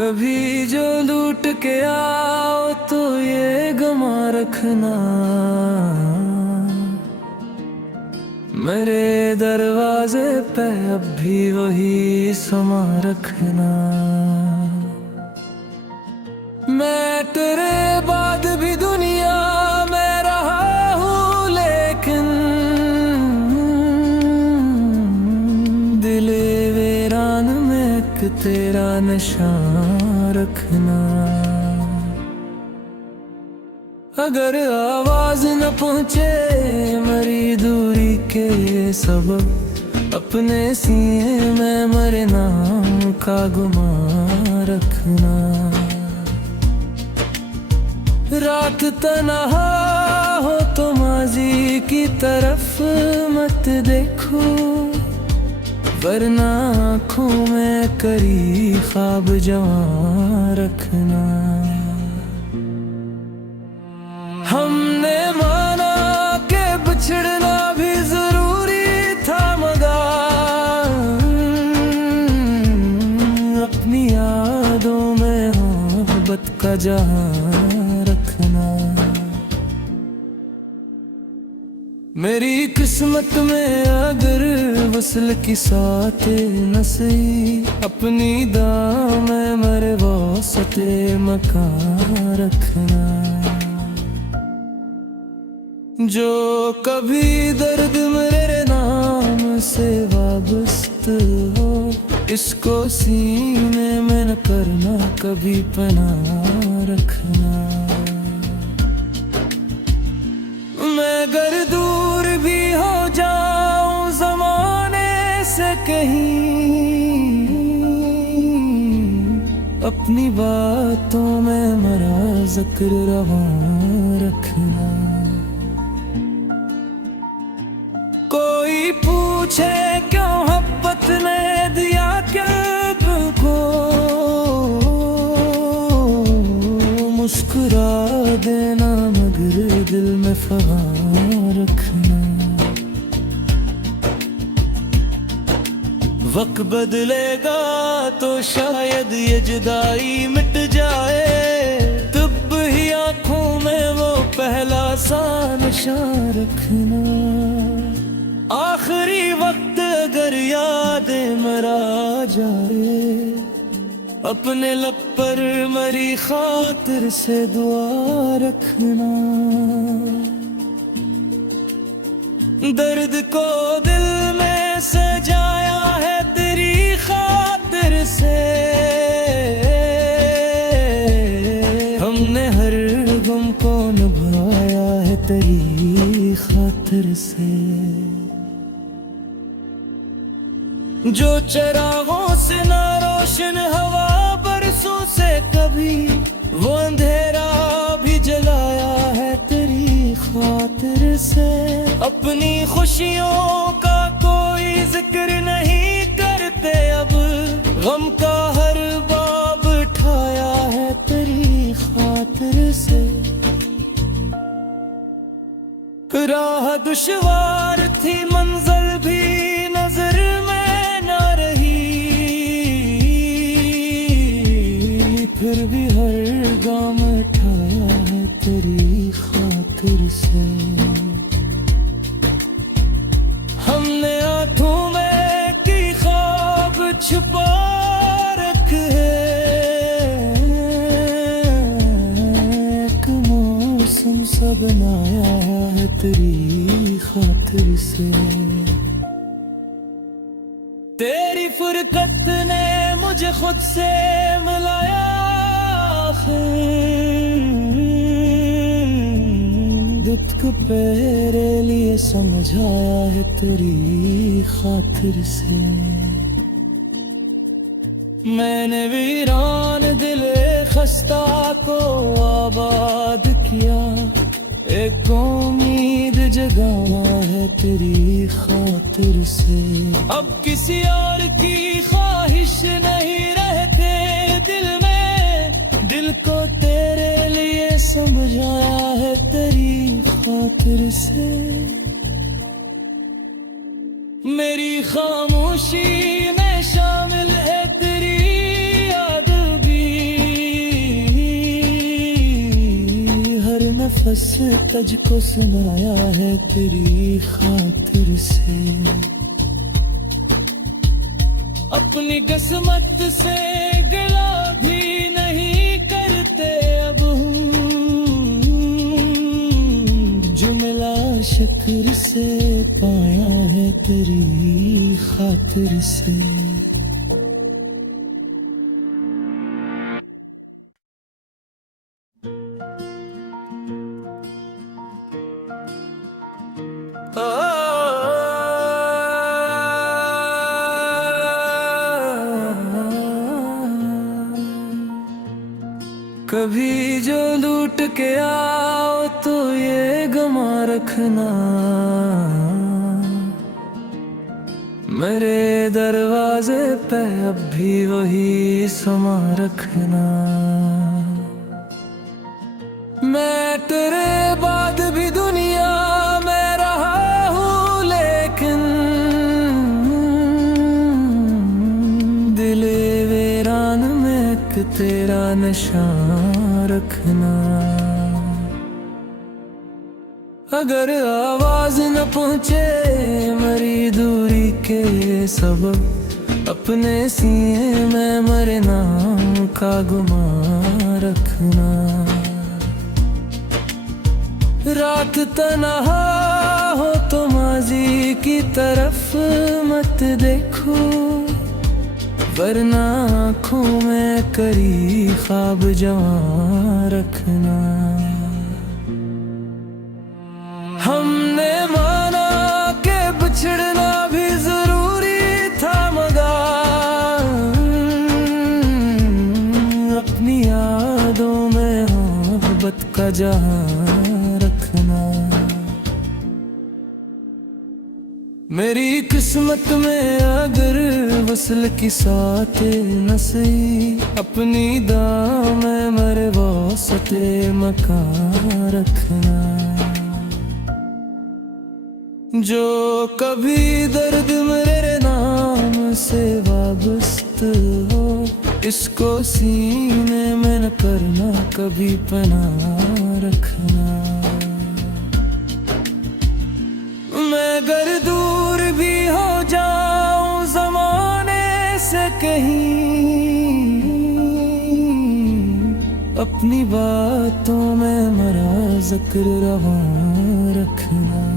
कभी जो लूट के आओ तो ये गमा रखना, मेरे दरवाजे पे अब भी वही समा रखना। मैं तेरे बाद भी दुनिया में रहा हूँ, लेकिन दिले वीरान में एक तेरा निशान रखना। अगर आवाज न पहुँचे मेरी दूरी के सबब, अपने सीने में मेरे नाम का गुमान रखना। रात तन्हा हो तो माजी की तरफ मत देखो, वरना आँखों में करी ख्वाब जवां रखना। हमने माना के बिछड़ना भी जरूरी था, मगर अपनी यादों में मोहब्बत का जहां रखना। मेरी किस्मत में अगर वसल की साथ न सही, अपनी दाम में मेरे वास्ते मकान रखना। जो कभी दर्द मेरे नाम से वाबस्त हो, इसको सीने में न करना कभी पनाह रखना। मैं अगर दूर भी हो जाऊं ज़माने से कहीं, अपनी बातों में मेरा जिक्र रवां रखना। कोई पूछे क्यों मोहब्बत ने दिया कल्ब को, मुस्कुरा देना मगर दिल में फवां रखना। वक्त बदलेगा तो शायद ये जुदाई मिट जाए, तब ही आंखों में वो पहला सा निशान रखना। आखिरी वक्त अगर यादें मरा जाए, अपने लब पर मरी खातिर से दुआ रखना। दर्द को दिल में सजाया है तेरी खातिर से, हमने हर गम को निभाया है तेरी खातिर से। जो चरागों से ना रोशन हवा बरसों से कभी, वो अंधेरा भी जलाया है तेरी खातिर से। अपनी खुशियों का कोई जिक्र नहीं करते अब, गम का हर बाब उठाया है तेरी खातिर से। राह दुश्वार थी मंजिल भी नजर में ना रही, फिर भी हर गाम उठाया है तेरी खातिर से। हमने आंखों में की ख्वाब छुपा रखे, एक मौसम सा बनाया है तेरी खातिर से। तेरी फुरकत ने मुझे खुद से मिलाया, दुख तेरे लिए समझाया है तेरी खातिर से। मैंने वीरान दिले खस्ता को आबाद किया, एक उम्मीद जगाना है तेरी खातिर से। अब किसी और की ख्वाहिश नहीं रहते दिल में, दिल को तेरे लिए समझाया है तेरी खातिर से। मेरी खामोशी में शामिल है तेरी याद भी, बस तुझको सुनाया है तेरी खातिर से। अपनी किस्मत से गिला भी नहीं करते अब हम, जो मिला शुक्र से पाया है तेरी खातिर से। कभी जो लूट के आओ तो ये गमा रखना, मेरे दरवाजे पे अब भी वही समा रखना। मैं तेरे बाद भी दुनिया में रहा हूँ, लेकिन दिले वीरान में एक तेरा निशान रखना। अगर आवाज न पहुँचे मेरी दूरी के सबब, अपने सीने में मेरे नाम का गुमान रखना। रात तन्हा हो तो माजी की तरफ मत देखो, वरना आँखों में करी ख्वाब जवां रखना। हमने माना कि बिछड़ना भी जरूरी था, मगर अपनी यादों में मोहब्बत का जहां रखना। मेरी किस्मत में अगर वसल की साथ न सही, अपनी दाम में मेरे वास्ते मकान रखना। जो कभी दर्द मेरे नाम से वाबस्त हो, इसको सीने में न करना कभी पना रखना। मैं अगर दूर भी हो जाऊं ज़माने से कहीं, अपनी बातों में मेरा जिक्र रवां रखना।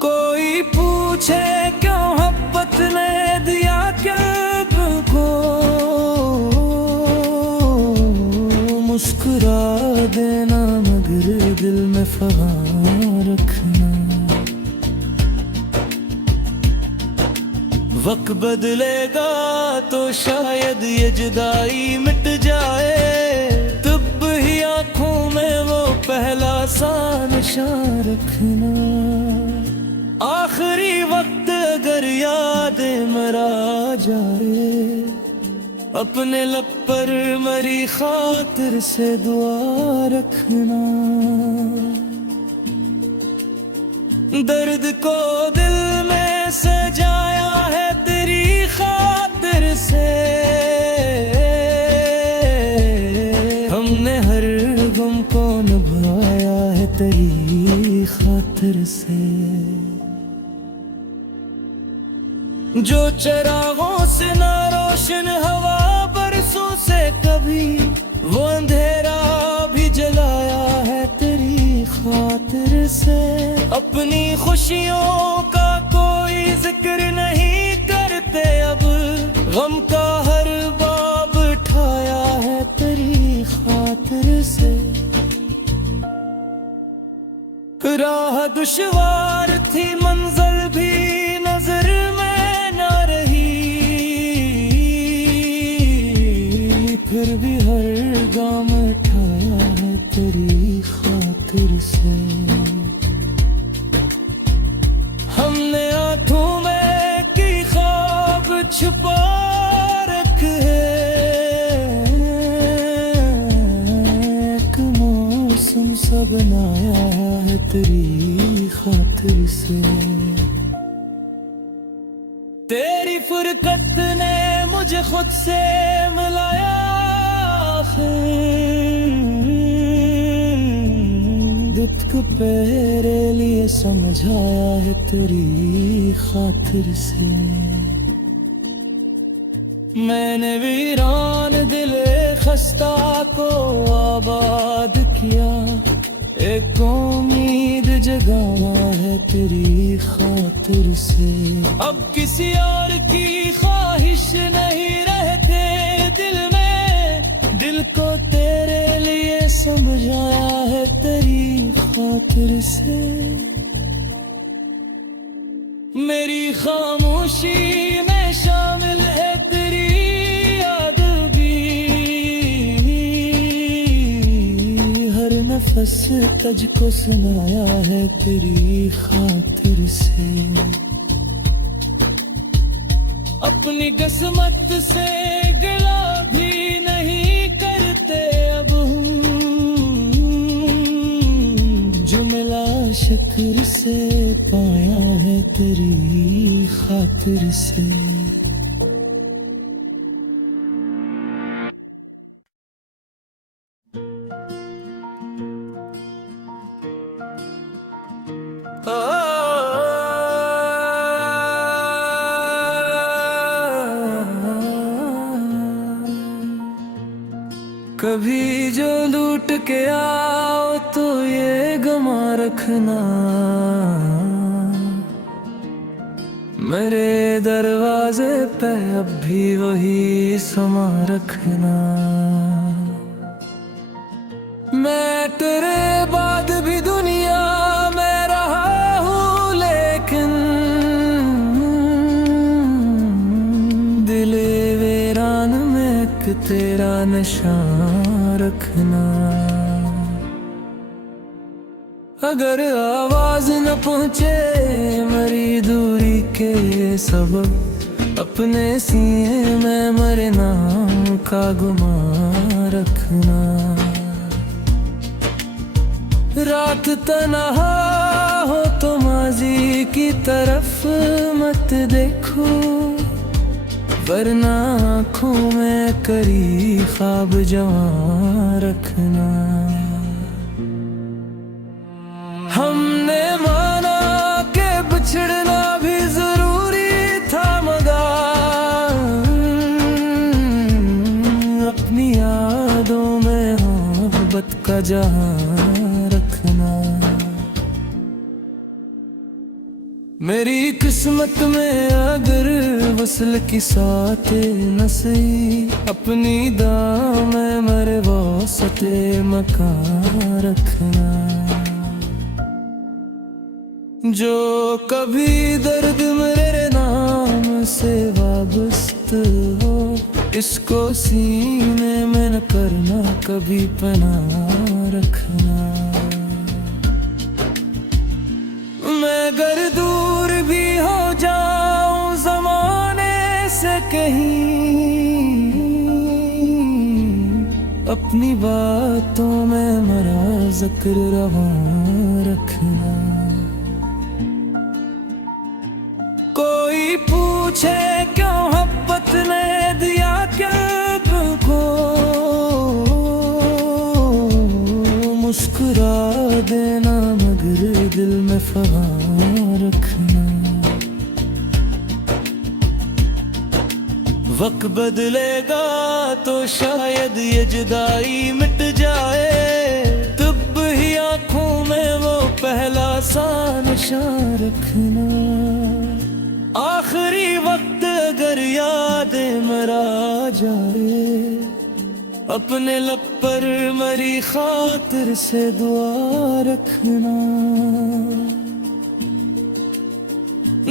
कोई पूछे क्यों मोहब्बत ने दिया क्या को, मुस्कुरा देना मगर दिल में फवां रखना। वक्त बदलेगा तो शायद ये जुदाई मिट जाए, तब ही आंखों में वो पहला सा निशान रखना। आखिरी वक्त अगर याद मरा जाए, अपने लब पर मेरी खातिर से दुआ रखना। दर्द को दिल में सजाया है तेरी खातिर से, हमने हर गम को निभाया है तेरी खातिर से। जो चिरागों से ना रोशन हवा बरसों से कभी, वो अंधेरा भी जलाया है तेरी खातिर से। अपनी खुशियों का कोई जिक्र नहीं करते अब, गम का हर बाब उठाया है तेरी खातिर से। राह दुश्वार थी मंजिल भी नजर में ना रही, फिर भी हर गाम उठाया है तेरी खातिर से। हमने आंखों में की ख्वाब छुपा रखे हैं, एक मौसम सा बनाया है तेरी खातिर से। तेरी फुरकत ने मुझे खुद से मिलाया है, इश्क तेरे लिए समझाया है तेरी खातिर से। मैंने वीरान दिले खस्ता को आबाद किया, एक उम्मीद जगाया है तेरी खातिर से। अब किसी और की ख्वाहिश नहीं रहते दिल में, दिल को तेरे लिए समझाया है तेरी खातिर से। मेरी खामोशी में शामिल है तेरी याद भी, हर नफस तुझको सुनाया है तेरी खातिर से। अपनी किस्मत से गिला भी नहीं करते अब हम, जो मिला शुक्र से पाया है तेरी खातिर से। कभी जो लूट के आओ तो ये गमा रखना, मेरे दरवाजे पे अब भी वही समा रखना। मैं तेरे बाद भी दुनिया में रहा हूँ, लेकिन दिले वीरान में एक तेरा निशान रखना। अगर आवाज न पहुँचे मेरी दूरी के सबब, अपने सीने में मेरे नाम का गुमान रखना। रात तन्हा हो तो माजी की तरफ मत देखो, वरना आँखों में करी ख्वाब जवां रखना। हमने माना के बिछड़ना भी जरूरी था, मगर अपनी यादों में मोहब्बत का जहां रखना। मेरी किस्मत में अगर वसल की साथ न सही, अपनी दाम में मेरे वास्ते मकान रखना। जो कभी दर्द मेरे नाम से वाबस्त हो, इसको सीने में न करना कभी पनाह रखना। मैं अगर दूर भी हो जाऊं जमाने से कहीं, अपनी बातों में मेरा जिक्र रवा रखना। कोई पूछे क्यों मोहब्बत ने दिया कैद को, मुस्कुरा देना मगर दिल में फवार रखना। वक्त बदलेगा तो शायद ये जुदाई मिट जाए, तब ही आंखों में वो पहला सा निशान रखना। आखिरी वक्त अगर यादें मरा जाए, अपने लब पर मेरी खातिर से दुआ रखना।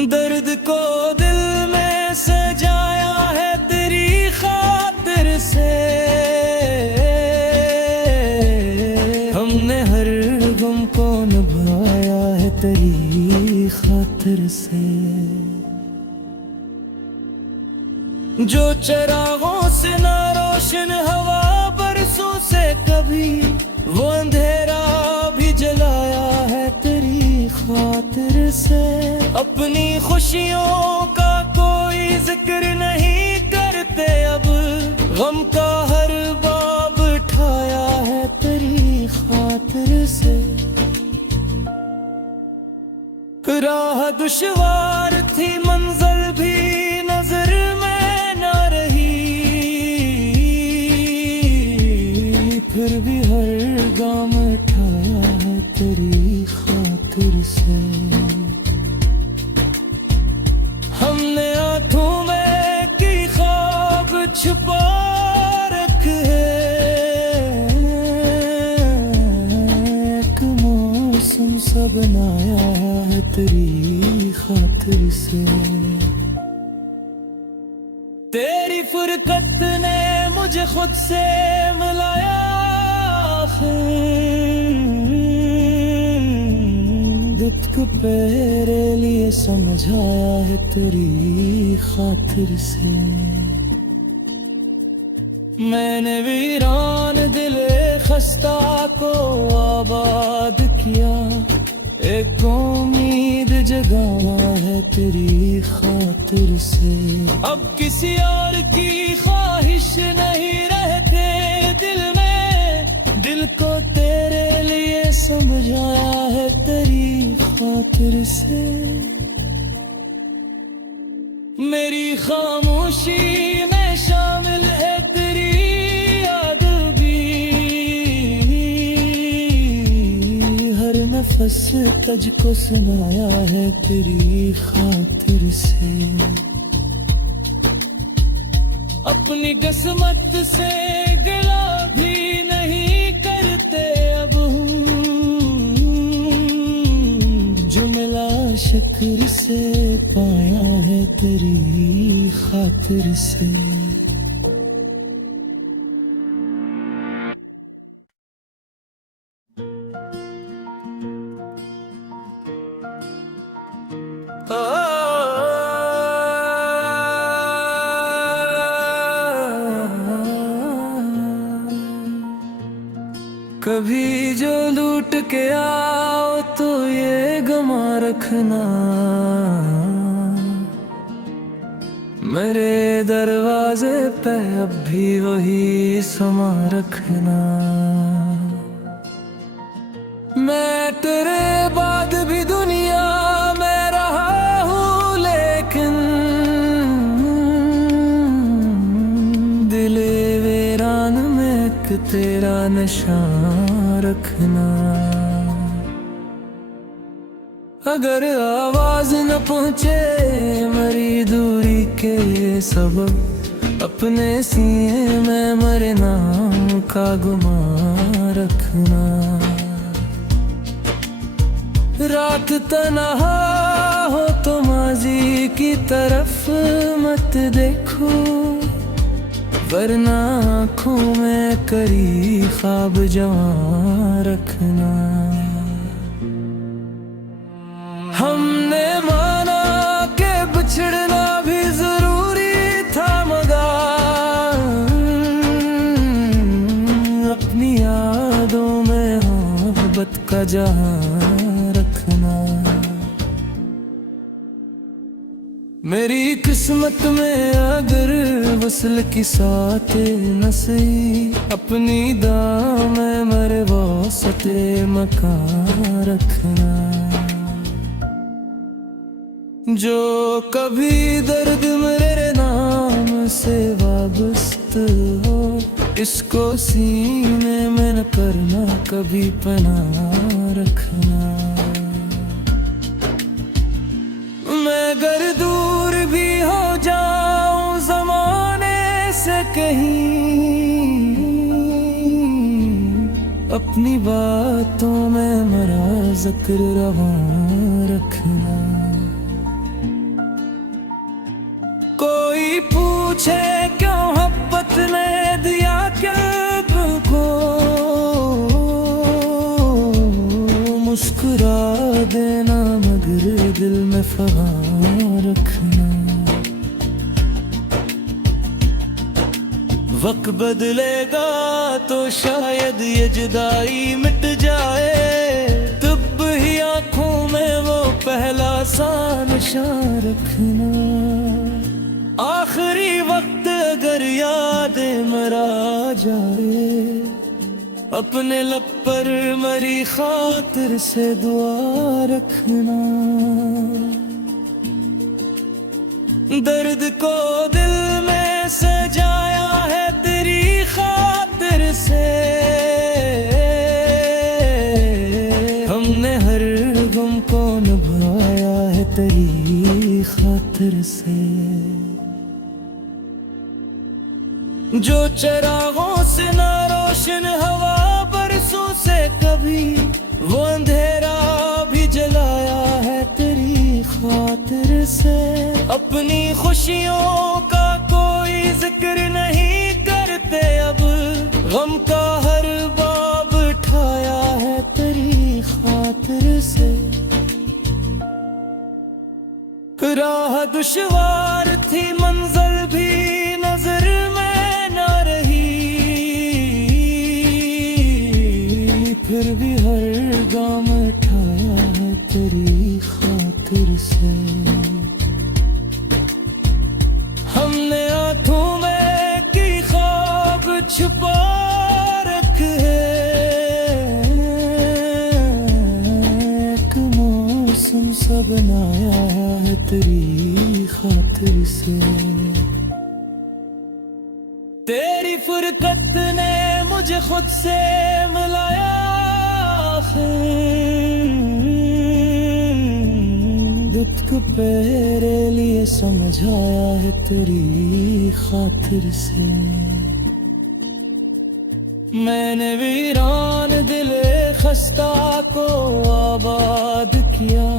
दर्द को दिल में सजाया है तेरी खातिर से, हमने हर गम को निभाया है तेरी खातिर से। जो चरागों से ना रोशन हवा बरसों से कभी, वो अंधेरा भी जलाया है तेरी खातिर से। अपनी खुशियों का कोई जिक्र नहीं करते अब, गम का हर बाब उठाया है तेरी खातिर से। राह दुश्वार थी, मंज़िल भी नजर में ना रही, फिर भी हर गाम उठाया है तेरी खातिर से। हमने आंखों में की ख्वाब छुपा रखे, एक मौसम सा बनाया है तेरी खातिर से। तेरी फुरकत ने मुझे खुद से मिलाया, दित्क तेरे लिए समझाया है तेरी खातिर से। मैंने वीरान दिले खस्ता को आबाद किया, एक उम्मीद जगाना है तेरी खातिर से। अब किसी और की ख्वाहिश नहीं रहते दिल में, दिल को तेरे लिए समझाया है तेरी खातिर से। मेरी खामोशी में शामिल है तेरी याद भी, हर नफस तुझको सुनाया है तेरी खातिर से। अपनी किस्मत से गिला भी नहीं करते अब हम, जो मिला शुक्र से पाया है तेरी खातिर से। कभी जो लूट के आओ तो ये गमा रखना, मेरे दरवाजे पे अब भी वही समा रखना। मैं तेरे बाद भी दुनिया में रहा हूँ, लेकिन दिले वीरान में एक तेरा निशान रखना। अगर आवाज न पहुँचे मेरी दूरी के सबब, अपने सीने में मेरे नाम का गुमान रखना। रात तन्हा हो तो माजी की तरफ मत देखो, वरना आँखों में करी ख्वाब जवां रखना। हमने माना के बिछड़ना भी जरूरी था, मगर अपनी यादों में मोहब्बत का जहां रखना। मेरी किस्मत में अगर वसल की साथ न सही, अपनी दाम में मेरे वास्ते मकान रखना। जो कभी दर्द मेरे नाम से वाबस्त हो, इसको सीने में न करना कभी पना रखना। मैं अगर दूर भी हो जाऊं जमाने से कहीं, अपनी बातों में मेरा जिक्र रवां रखना। कोई पूछे क्यों मोहब्बत ने दिया कल्ब को, मुस्कुरा देना मगर दिल में फगां रखना। वक्त बदलेगा तो शायद ये जुदाई मिट जाए, तब ही आंखों में वो पहला सा निशान रखना। आखिरी वक्त अगर याद मरा जाए, अपने लब पर मरी खातिर से दुआ रखना। दर्द को दिल में सजाया है तेरी खातिर से, हमने हर गम को निभाया है तेरी खातिर से। जो चिरागों से ना रोशन हवा बरसों से कभी, वो अंधेरा भी जलाया है तेरी खातिर से। अपनी खुशियों का कोई जिक्र नहीं करते अब, गम का हर बाब उठाया है तेरी खातिर से। राह दुश्वार थी मंजिल भी नजर में ना रही, फिर भी हर गाम उठाया है तेरी खातिर से। हमने आंखों में की ख्वाब छुपा रखे हैं, एक मौसम सा बनाया है तेरी खातिर से। तेरी फुरकत ने मुझे खुद से मिलाया, दिल को तेरे लिए समझाया है तेरी खातिर से। मैंने वीरान दिले खस्ता को आबाद किया,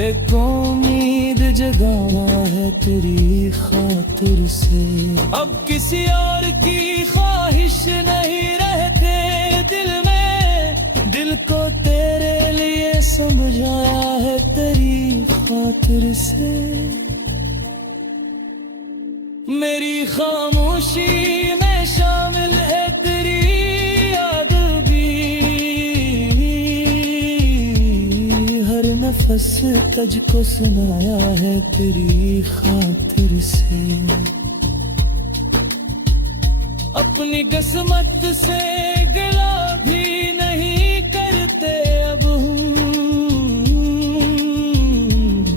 एक उम्मीद जगाना है तेरी खातिर से। अब किसी और की ख्वाहिश नहीं रहते दिल में, दिल को तेरे लिए समझाया है तेरी खातिर से। मेरी खामोशी में शामिल है तेरी याद भी, हर नफस तुझको सुनाया है तेरी खातिर से। अपनी किस्मत से गिला भी नहीं करते अब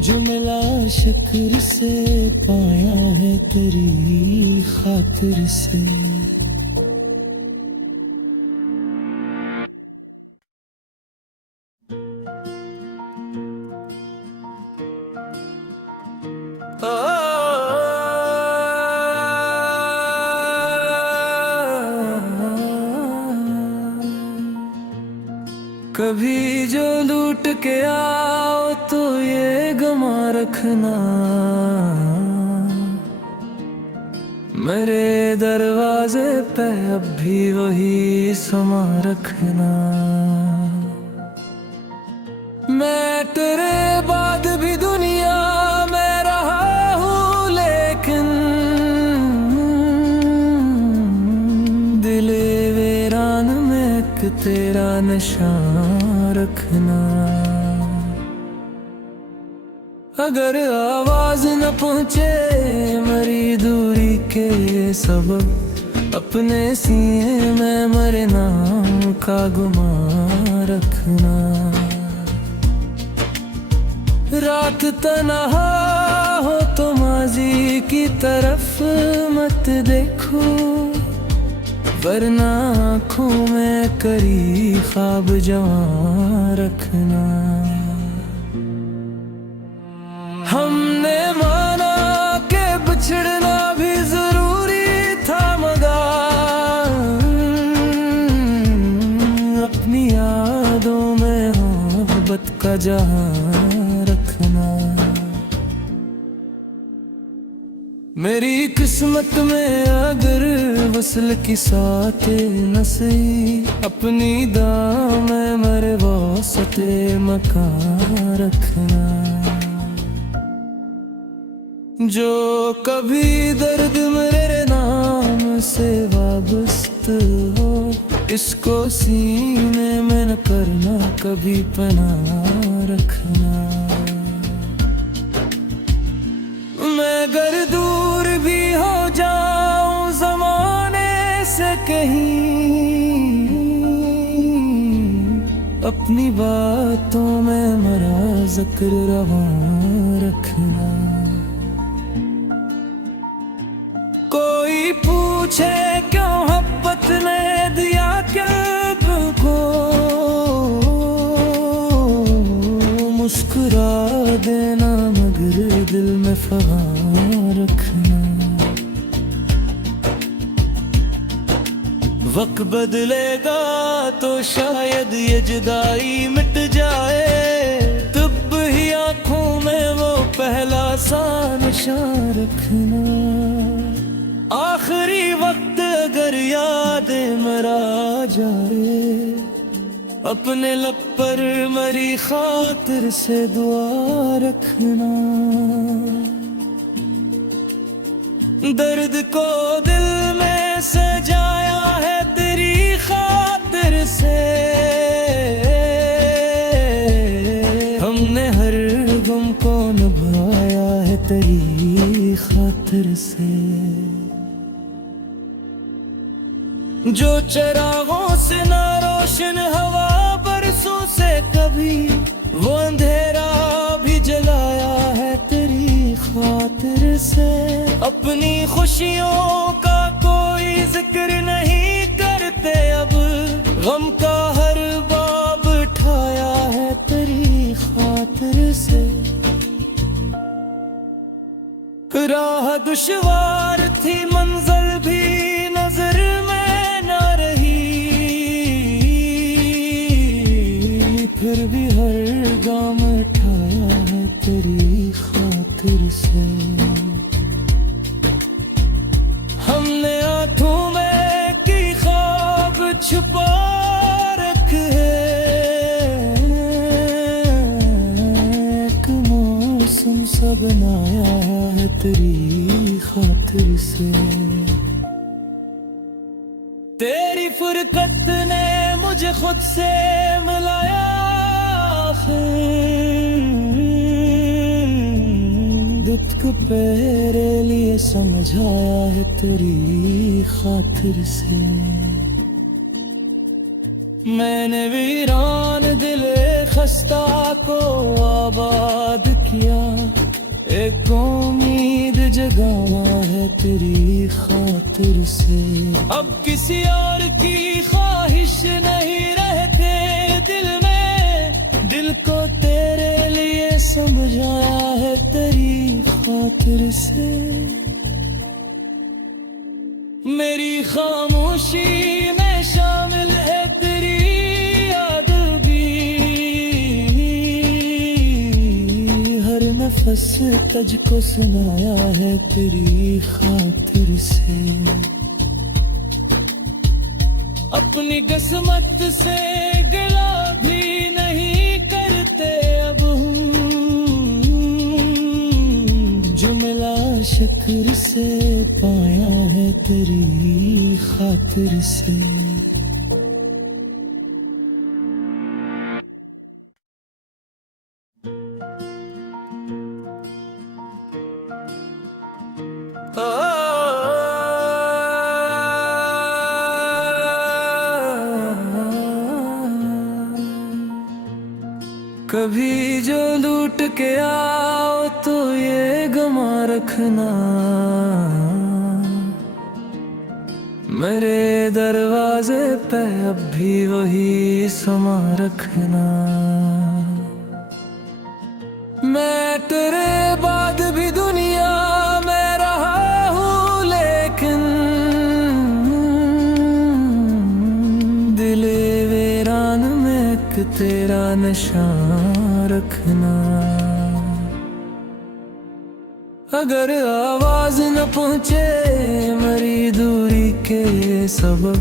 जो मिला शुक्र से पाया है तेरी खातिर से। कभी जो लूट के आओ तो ये गमा रखना, मेरे दरवाजे पे अब भी वही समा रखना। मैं तेरे बाद भी दुनिया में रहा हूँ, लेकिन दिले वीरान में एक तेरा निशान रखना। अगर आवाज न पहुँचे मेरी दूरी के सबब, अपने सीने में मेरे नाम का गुमान रखना। रात तन्हा हो तो माजी की तरफ मत देखो, वरना आँखों में करी ख्वाब जवां रखना। हमने माना के बिछड़ना भी जरूरी था, मगर अपनी यादों में मोहब्बत का जहां रखना। मेरी किस्मत में अगर वसल की साथ न सही, अपनी दाम में मेरे वास्ते मकान रखना। जो कभी दर्द मेरे नाम से वाबस्त हो, इसको सीने में न करना कभी पनाह रखना। मैं अगर दूर भी हो जाऊं जमाने से कहीं, अपनी बातों में मरा जिक्र रवां रखना। कोई पूछे क्यों मोहब्बत ने दिया कल्ब को, मुस्कुरा देना मगर दिल में फगां रखना। वक्त बदलेगा तो शायद ये जुदाई मिट जाए, तब ही आंखों में वो पहला सा निशान रखना। आखिरी वक्त अगर यादें मरा जाए, अपने लब पर मरी खातिर से दुआ रखना। दर्द को दिल में सजाया है तेरी खातिर से, हमने हर गम को निभाया है तेरी खातिर से। जो चिरागों से ना रोशन हवा बरसों से कभी, वो अंधेरा भी जलाया है तेरी खातिर से। अपनी खुशियों का कोई जिक्र नहीं करते अब, गम का हर बाब उठाया है तेरी खातिर से। राह दुश्वार थी मंजिल भी नजर में ना रही, फिर भी हर गाम उठाया है तेरी खातिर से। हमने आंखों में की ख्वाब छुपा रखे, एक मौसम सा बनाया है तेरी खातिर से। तेरी फुरकत ने मुझे खुद से मिलाया, दुख तेरे लिए समझाया है तेरी खातिर से। मैंने वीरान दिले खस्ता को आबाद किया, एक उम्मीद जगाना है तेरी खातिर से। अब किसी और की ख्वाहिश नहीं रहते दिल में, दिल को तेरे लिए समझाया है तेरी खातिर से। मेरी खामोशी में शामिल है तेरी याद भी, हर नफस तुझको सुनाया है तेरी खातिर से। अपनी किस्मत से गिला भी नहीं करते अब जो मिला शुक्र से पाया है तेरी खातिर से। कभी जो लूट के आओ तो ये गमा रखना, मेरे दरवाजे पे अब भी वही समा रखना। मैं तेरे बाद भी दुनिया में रहा हूँ, लेकिन दिले वीरान में एक तेरा निशान रखना। अगर आवाज न पहुँचे मेरी दूरी के सबब,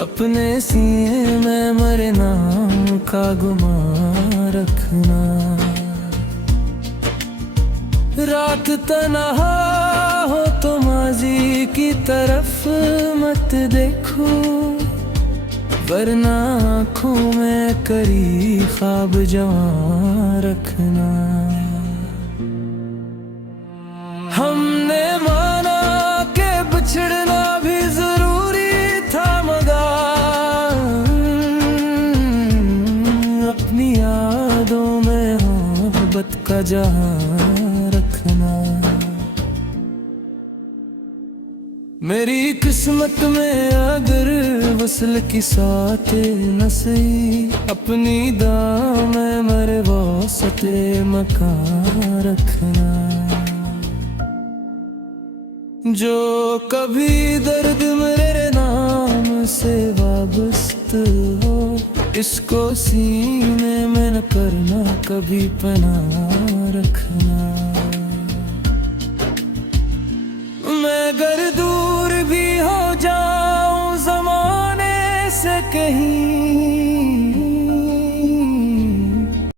अपने सीने में मेरे नाम का गुमान रखना। रात तन्हा हो तो माजी की तरफ मत देखो, वरना आँखों में करी ख्वाब जवां रखना। हमने माना के बिछड़ना भी जरूरी था, मगर जहां रखना। मेरी किस्मत में अगर वसल की साथ न सही, अपनी दाम मेरे वास्ते मकान रखना। जो कभी दर्द मेरे नाम से वाबस्त हो, इसको सीने में न करना कभी पनाह रखना। मैं अगर दूर भी हो जाऊं ज़माने से कहीं,